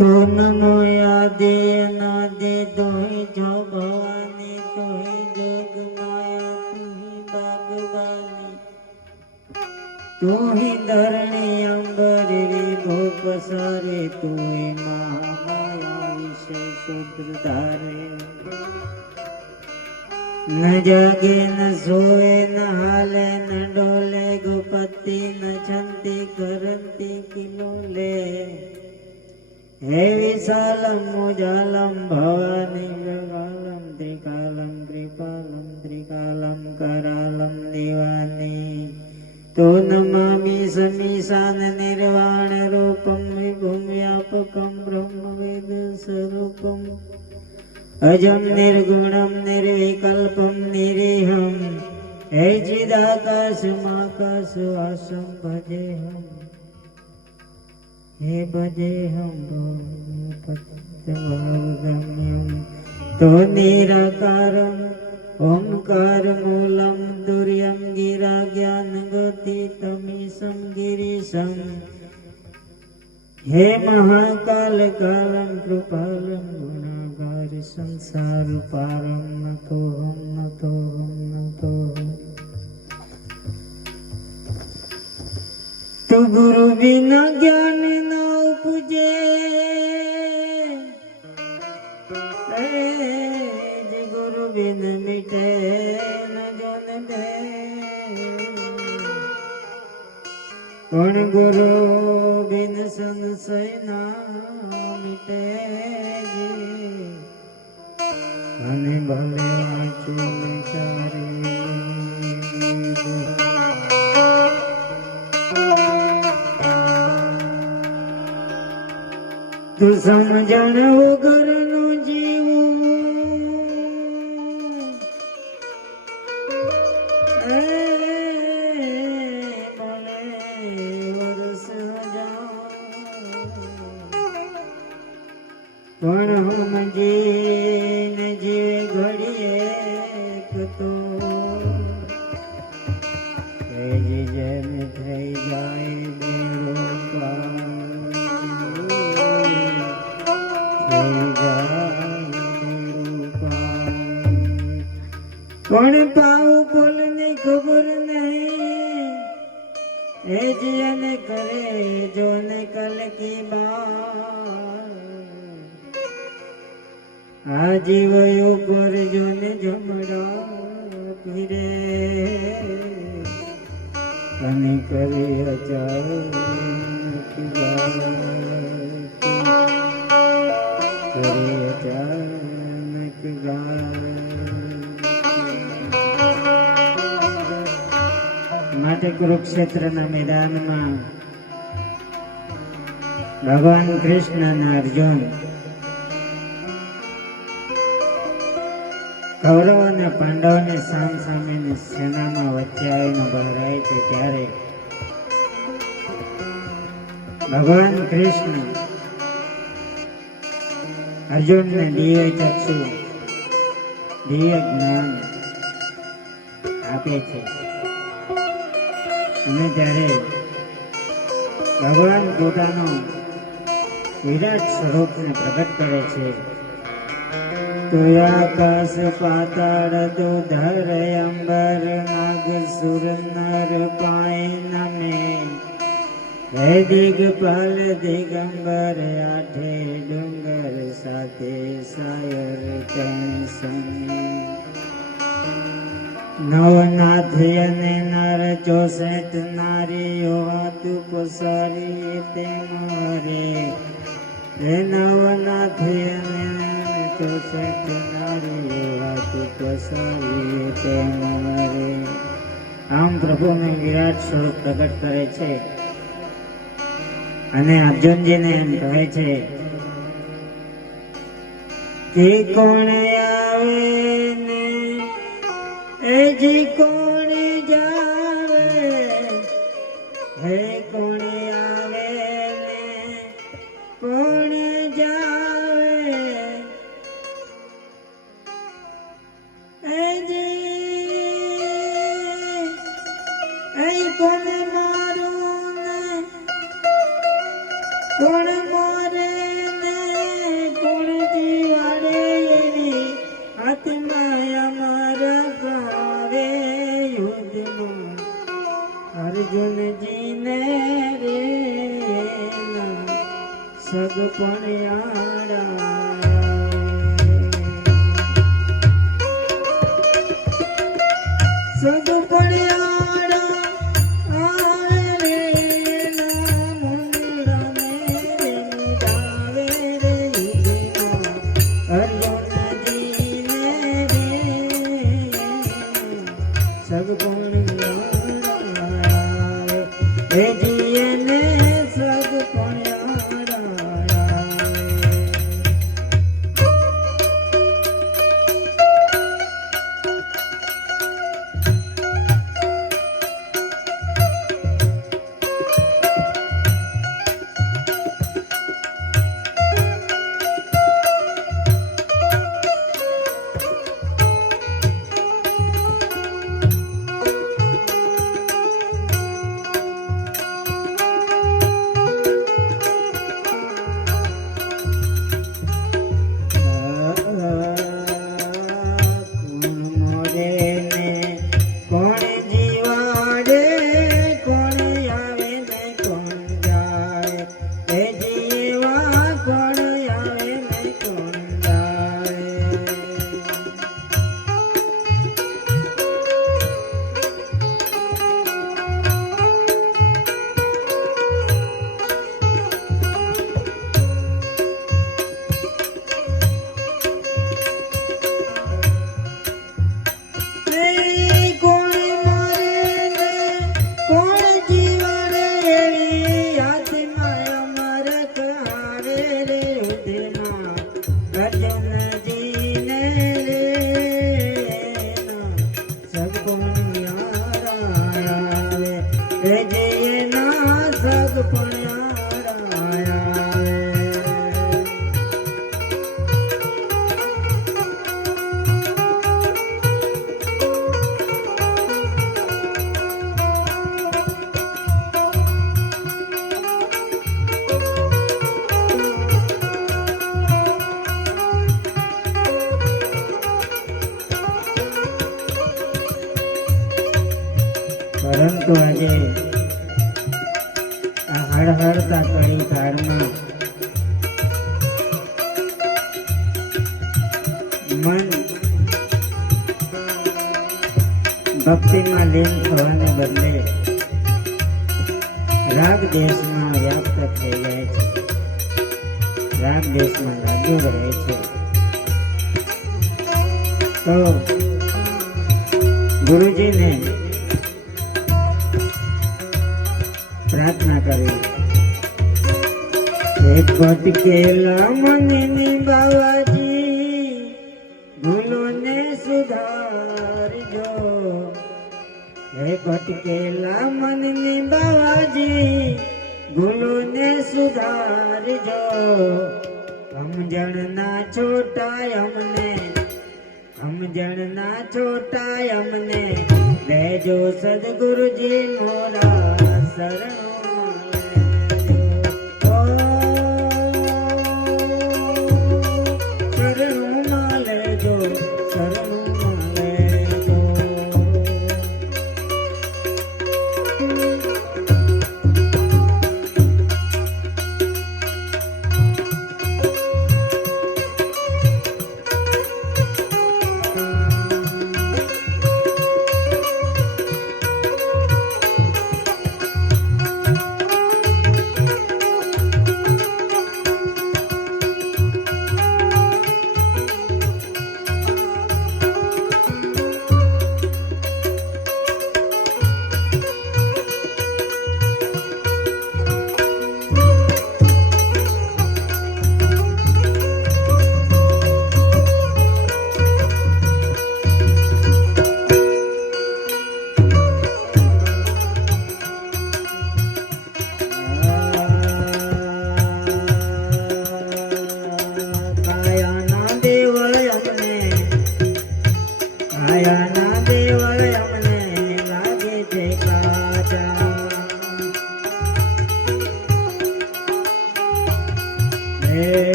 તો નમો યાદે અનાદે તોય જો ભવાની તોય જોગ માયા તુહી બાગવાની તુહી ધરણી અંબર રે ભોપ સારે તુહી મહામાયા વિષય શુદ્ર ધારે ન જાગે ન સોએ ન હાલે ન ડોલે ગોપતિ ન છંતી કરંતી કિલોલે હે વિશાલમ મુજાલમ ભવાની જગાલમ ત્રિકાલમ કૃપાલમ ત્રિકાલમ કરાલમ દિવાની તો નમામિ સમીશાન નિર્વાણ રૂપમ વિભુમ વ્યાપકમ બ્રહ્મ વેદ સ્વરૂપમ અજમ નિર્ગુણમ નિર્વિકલ્પમ નિરીહમ હે ચિદાકાશમાકાશ વાસમ ભજેહમ હે ભજેહમ ભવગમ્યમ તો નિરાકારમ ઓમકાર મૂલમ દુર્યમ ગિરા જ્ઞાન ગતિ તમીસમ ગિરીશમ હે મહાકાલ કાલમ કૃપાલમ ગુણાગાર સંસાર પારમ નતો તો ગુરુ બિના જ્ઞાન ન ઉપજે જે ગુરુ બિન મિટે ન જોન દે પણ ગુરુ બિન સંશય ના મિટે અને ભલે વાંચું વિચારી તું સમજણ વગરનું જીવું મને વરસ પણ સમજીને જીવે ઘડીએ તો જેમ થઈ જાય પણ પાઉં ફૂલ ની ખબર નહીં એ જીને કરે જો ને કલ કી બાત આ જીવ ઉપર જો ને જમડા ફિરે અને કરે અચાનક બાત કરે અચાનક બાત માટે કુરુક્ષેત્રના મેદાનમાં ભગવાન કૃષ્ણ અને અર્જુન કૌરવ અને પાંડવની સામ સામેની સેનામાં વચ્ચે આવીને ઉભા રહે છે ત્યારે ભગવાન કૃષ્ણ અર્જુનને દિવ્ય ચક્ષુ દિવ્ય જ્ઞાન આપે છે અને ત્યારે ભગવાન પોતાનું વિરાટ સ્વરૂપને પ્રગટ કરે છે તું આકાશ પાતાળ ધર અંબર નાગ સુર નર પાય નમે હે દિગપાલ દિગંબર આઠે ડુંગર સાથે સાયર ટેન્શન નવનાથ અને નર 64 નારીઓ હાથ પસારી તે મારે હે નવનાથ અને 64 નારીઓ હાથ પસારી તે મારે આમ પ્રભુનું વિરાટ સ્વરૂપ પ્રગટ કરે છે અને અર્જુનજીને એમ કહે છે કે કોણ આવે ને એજી કોણ જાવે હે કોણ આવે ને કોણ જાવે એજી કોણ મારું ને કોણ મોરે ને ને રે સગપણિયાળા સગપણિયાળા આરે રે મુંડા ને રે મુડાવે રે અર્જુનજી ને રે સગપણિયાળા એ જીએ ને પરંતુ આજે આ હળહળતા કળી કાળમાં મન ભક્તિમાં લીન થવાને બદલે રાગ દેશમાં વ્યાપ્ત થઈ જાય છે, રાગ દેશમાં લાગ્યું રહે છે. તો ગુરુજીને પ્રાર્થના કરી, એક ભટકેલા મનની બાવાજી ભૂલોને સુધારજો, એક ભટકેલા મનની બાવાજી ભૂલોને સુધારજો, સમજણના છોટાય અમને, સમજણના છોટાય અમને દેજો સદગુરુજી મોરા શરણો.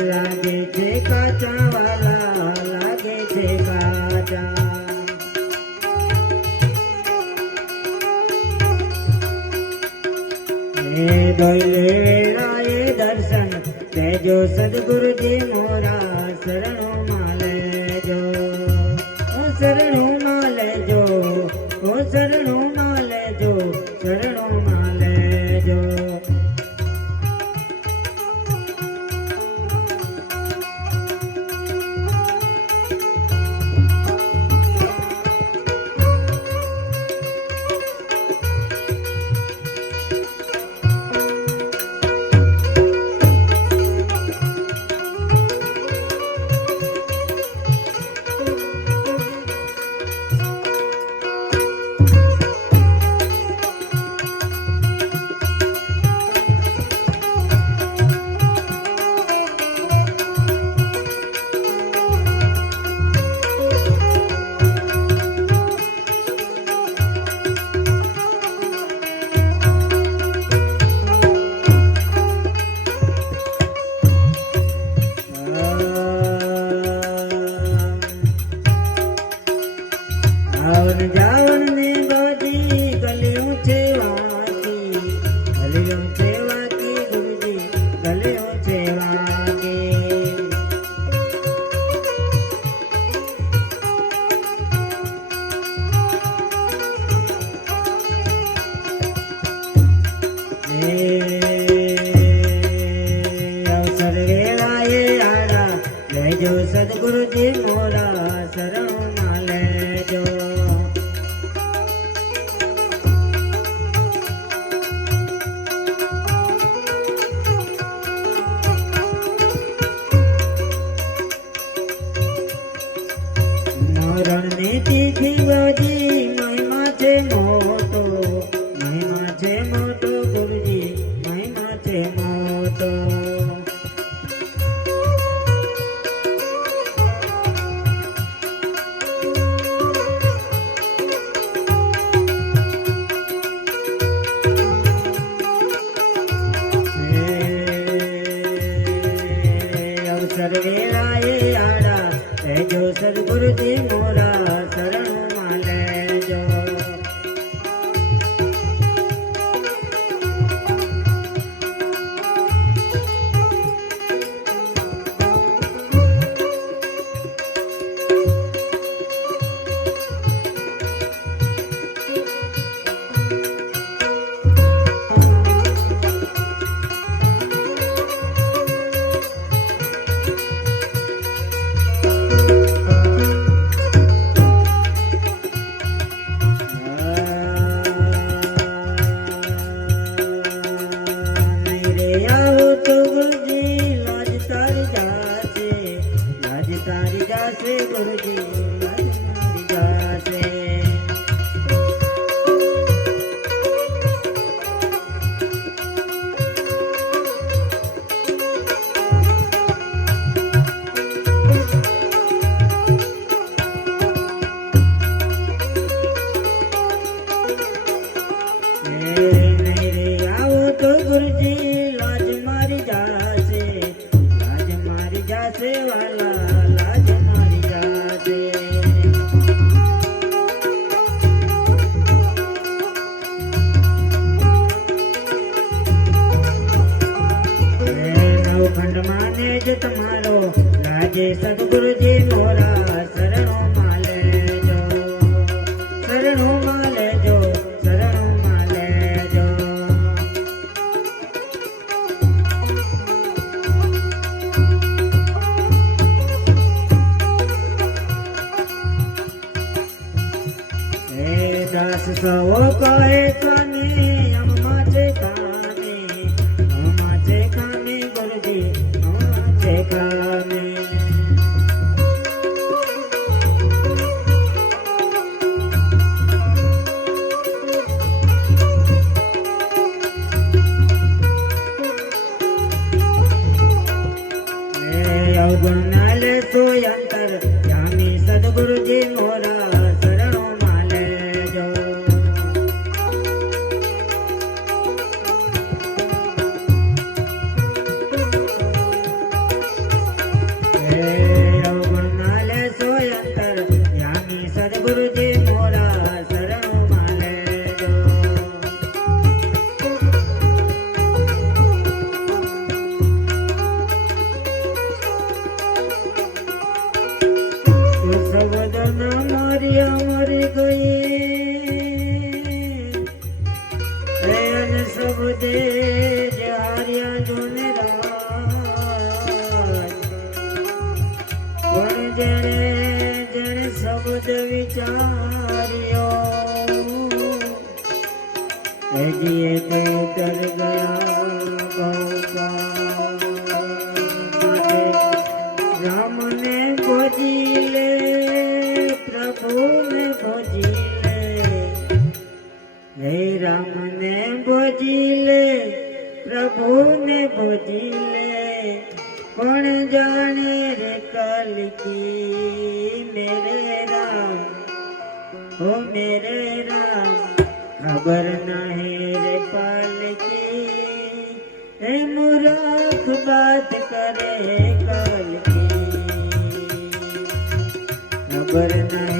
લાગે છે કાચા વાલા, લાગે છે કાચા. એ દોયલે વેળાએ દર્શન દેજો સદગુરુજી મોરા શરણોમાં લેજો, ઓ શરણોમાં લેજો, ઓ શરણોમાં લેજો, શરણોમાં લેજો. આવન જાવન ની બાજી ગલિયું છે વાકી, ગલિયું છે વાકી ગુરુજી, ગલિયું છે વાકી. અવસર વેળાએ આડા લેજો સદગુરુજી મોરા શરણોમાં લેજો. મરણની તીખી બાજી મહિમા છે મોટો, મહિમા છે મોટો ગુરુજી, મહિમા છે મોટો. અવસર વેળાએ આડા લેજો સદગુરુજી મોરા શરણોમાં લેજો. તારી જાશે ગુરુજી, લાજ મારી જાશે. નહીં રે આવો તો ગુરુજી લાજ મારી જાશે, લાજ મારી જાશે વાલા, લાજ મારી જાશે. નવખંડમાં ને જ તમારો લાજે સદગુરુજી મોરા શરણોમાં લેજો, શરણોમાં લેજો, શરણોમાં લેજો. દાસ સવો કહે કાને અમ્મા છે કાને, અમ્મા છે કાને ગુરુજી, અમ્મા છે કાને. खोजिए तो डर गया बाबा। राम ने खोजी ले प्रभु ने खोजी ले, हे राम ने खोजी ले प्रभु ने खोजी ले, कौन जाने रे कल की मेरे राम, ओ मेरे राम, खबर नहीं रे पाल की, रे मूर्ख बात करे काल की, खबर नहीं